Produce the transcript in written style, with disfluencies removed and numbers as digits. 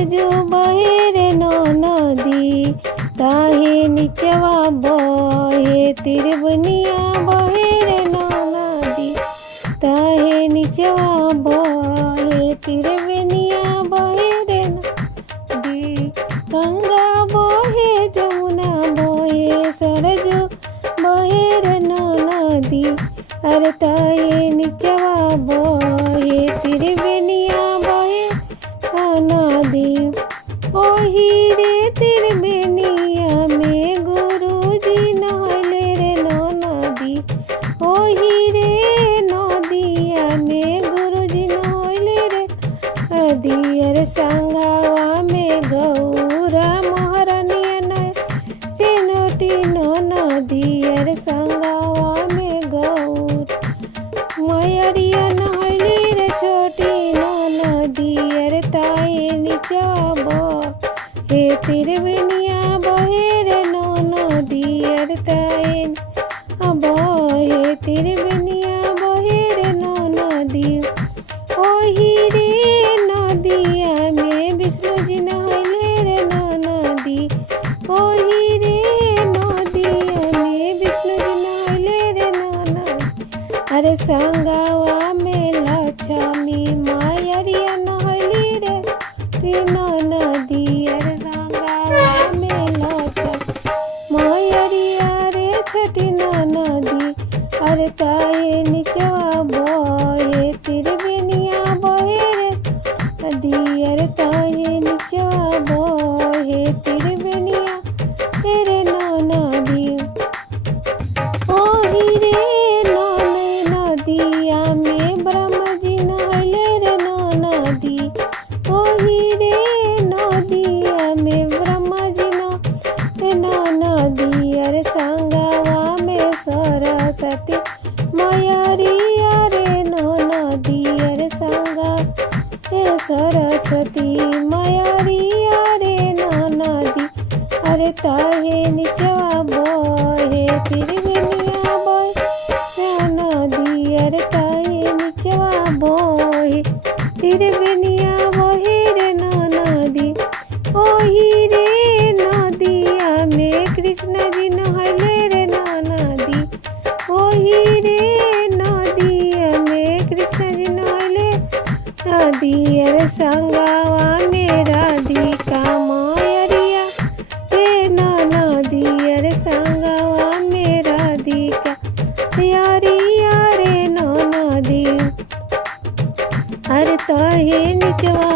सरजू बहे रे नदी, ताहे निचवा बहे तिरबनिया बहे रे नदी, ताहे निचवा बहे तिरबनिया बहे रे नदी, गंगा बहे जमुना बहे सरजू बहे रे नदी, अरे ताहे निचवा बहे तिरबनिया बहे नदी। ओही रे तिरबनिया में गुरुजी नहले रे नदी, ओही रे नदिया में गुरुजी नहले रे नदी, अरे संगवा में गौरा महारानिया नय तीनोटी नदी, अरे संगवा में गौर मयरिया नहले रे छोटी नदी, अरे ताए निचवा हे तिरबनिया बहे रे नदी, अरे ताए बहे तिरबनिया बहे रे नदी। ओही रे नदिया में विष्णु जी नहले रे नदी, ओही रे नदिया में विष्णु जी नहले रे नदी, अरे संगवा में लक्ष्मी मायरिया नहली रे नदी, अरे संगवा में लक्ष्मी मायरिया रे छठी नदी, अरे ताए निचवा बहे तिरबनिया बहे रे नदी, अरे ताए निचवा बहे तिरबनिया रे नदी। ओही रे नदिया में ब्रह्म जी नहले रे नदी, ओही रे नदिया में ब्रह्म जी नहले नदी, अरे संगवा में सरस्वती मयरिया रे नदी, अरे संगा सरस्वती मयरिया रे नदी, अरे ताहे निचवा बहे तिरबनिया बहे नदी, अरे ताहे निचवा बहे तिरबनिया बहे रे नदी। ओही रे नदिया में कृष्ण जी नहले रे नदी, ओही रे नदिया में कृष्ण जी नहले नदी, अरे संगवा में राधिका मयरिया रे नदी, अरे संगवा में राधिका मयरिया रे नदी, अरे ताहे निचवा